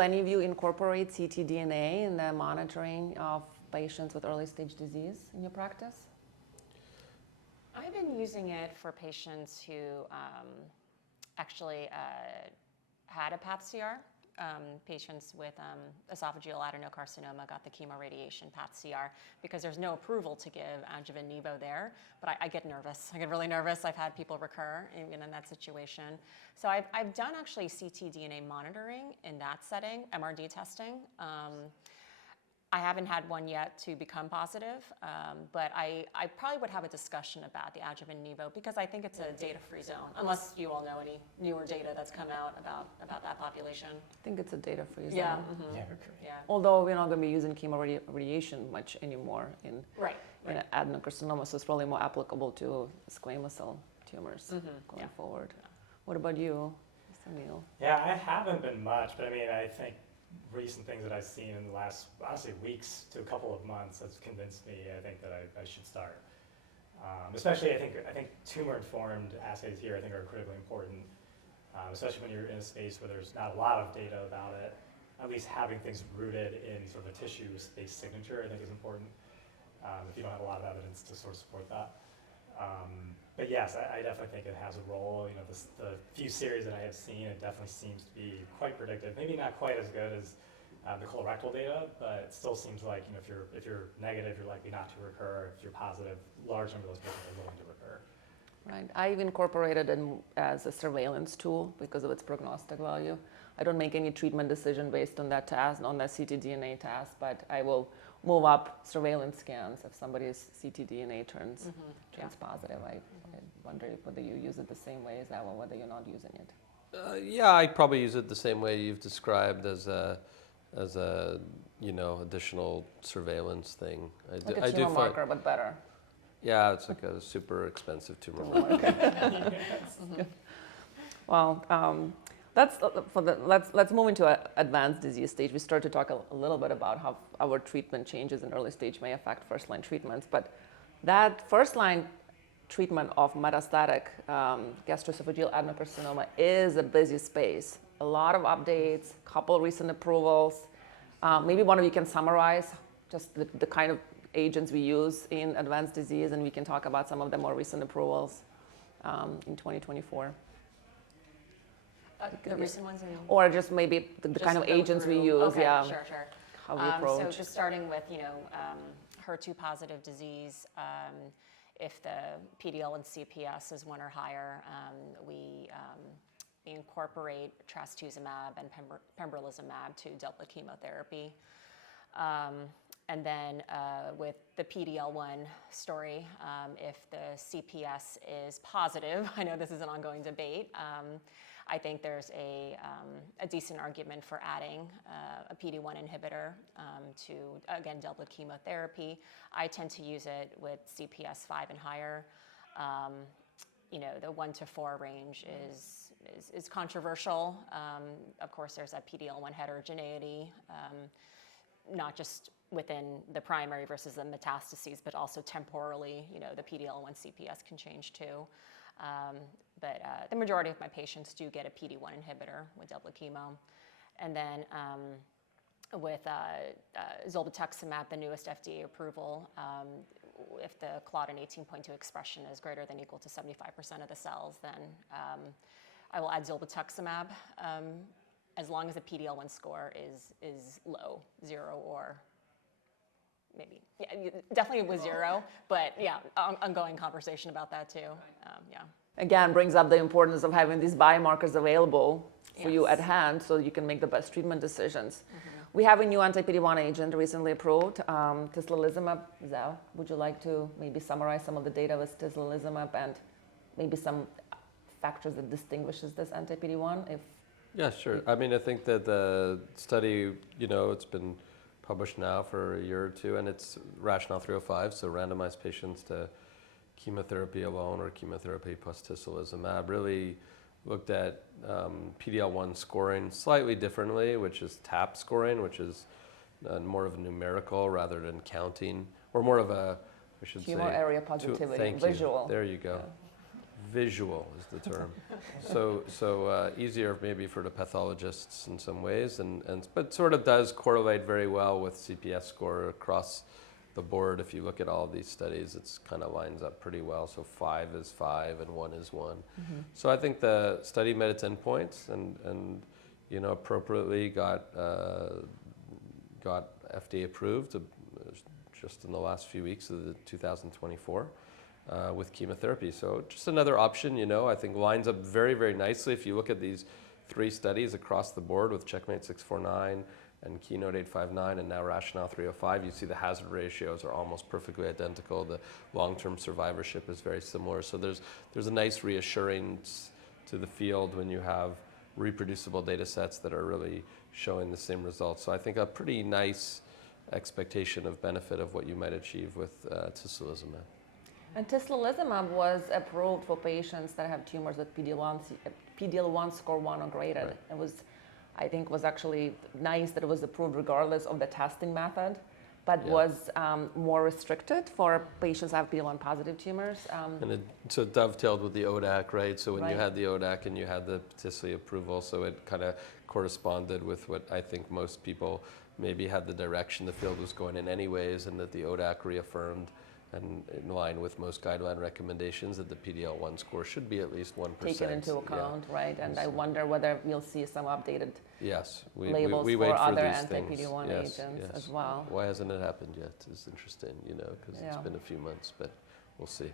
do any of you incorporate ctDNA in the monitoring of patients with early stage disease in your practice? I've been using it for patients who actually had a path-CR. Patients with esophageal adenocarcinoma got the chemoradiation path-CR because there's no approval to give adjuvant nivo there. But I get nervous. I get really nervous. I've had people recur even in that situation. So I've done actually ctDNA monitoring in that setting, MRD testing. I haven't had one yet to become positive, but I probably would have a discussion about the adjuvant nivo because I think it's a data-free zone, unless you all know any newer data that's come out about that population. I think it's a data-free zone. Yeah. Yeah. Although we're not going to be using chemoradiation much anymore in adenocarcinoma, so it's probably more applicable to squamous cell tumors going forward. What about you, Suneel? Yeah, I haven't been much, but I mean, I think recent things that I've seen in the last, honestly, weeks to a couple of months has convinced me, I think, that I should start. Especially, I think tumor-informed assays here, I think, are critically important, especially when you're in a space where there's not a lot of data about it. At least having things rooted in sort of a tissue-based signature, I think, is important, if you don't have a lot of evidence to sort of support that. But yes, I definitely think it has a role. You know, the few series that I have seen, it definitely seems to be quite predictive. Maybe not quite as good as the colorectal data, but it still seems like, you know, if you're negative, you're likely not to recur. If you're positive, large number of those patients are willing to recur. Right. I've incorporated it as a surveillance tool because of its prognostic value. I don't make any treatment decision based on that test, on that ctDNA test, but I will move up surveillance scans if somebody's ctDNA turns positive. I wonder whether you use it the same way as that or whether you're not using it. Yeah, I probably use it the same way you've described as a additional surveillance thing. Like a tumor marker, but better. Yeah, it's like a super expensive tumor marker. Well, let's move into an advanced disease stage. We start to talk a little bit about how our treatment changes in early stage may affect first-line treatments, but that first-line treatment of metastatic gastroesophageal adenocarcinoma is a busy space. A lot of updates, couple recent approvals. Maybe one of you can summarize just the kind of agents we use in advanced disease, and we can talk about some of the more recent approvals in 2024. The recent ones? Or just maybe the kind of agents we use. Okay, sure. How we approach. So just starting with, HER2 positive disease, if the PD-L1 CPS is 1 or higher, we incorporate trastuzumab and pembrolizumab to doublet chemotherapy. And then with the PD-L1 story, if the CPS is positive, I know this is an ongoing debate, I think there's a decent argument for adding a PD-1 inhibitor to, again, doublet chemotherapy. I tend to use it with CPS 5 and higher. The 1 to 4 range is controversial. Of course, there's that PD-L1 heterogeneity, not just within the primary versus the metastases, but also temporally, the PD-L1 CPS can change too. But the majority of my patients do get a PD-1 inhibitor with doublet chemo. And then with zolbetuximab, the newest FDA approval, if the Claudin 18.2 expression is greater than equal to 75% of the cells, then I will add zolbetuximab as long as the PD-L1 score is low, 0 or maybe, definitely with 0, but ongoing conversation about that too, Again, brings up the importance of having these biomarkers available for you at hand so you can make the best treatment decisions. We have a new anti-PD-1 agent recently approved, tislelizumab. Zev, would you like to maybe summarize some of the data with tislelizumab and maybe some factors that distinguishes this anti-PD-1? Yeah, sure. I mean, I think that the study, it's been published now for a year or two, and it's rationale 305, so randomized patients to chemotherapy alone or chemotherapy plus tislelizumab, really looked at PD-L1 scoring slightly differently, which is TAP scoring, which is more of a numerical rather than counting, or more of a, I should say, tumor area positivity, visual. There you go. visual is the term. So easier maybe for the pathologists in some ways, but sort of does correlate very well with CPS score across the board. If you look at all these studies, it's kind of lines up pretty well. So 5 is 5 and 1 is 1. So I think the study met its endpoints and you know, appropriately got FDA approved just in the last few weeks of the 2024 with chemotherapy. So just another option, you know, I think lines up very, very nicely. If you look at these 3 studies across the board with Checkmate 649 and Keynote 859 and now Rationale 305, you see the hazard ratios are almost perfectly identical. The long-term survivorship is very similar. So there's a nice reassurance to the field when you have reproducible data sets that are really showing the same results. So I think a pretty nice expectation of benefit of what you might achieve with tislelizumab. And tislelizumab was approved for patients that have tumors with PD-L1 score 1 or greater. Right. It was, I think, was actually nice that it was approved regardless of the testing method, but was more restricted for patients that have PD-L1 positive tumors. And so it dovetailed with the ODAC, right? So when you Right. had the ODAC and you had the tisle approval, so it kind of corresponded with what I think most people maybe had the direction the field was going in anyways, and that the ODAC reaffirmed, and in line with most guideline recommendations, that the PD-L1 score should be at least 1%. Taken into account, right? And I wonder whether we'll see some updated Yes, labels we for wait for other these things. anti-PD-1 Yes, agents yes. as well. Why hasn't it happened yet? It's interesting, you know, because Yeah. it's been a few months, but we'll see.